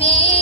me.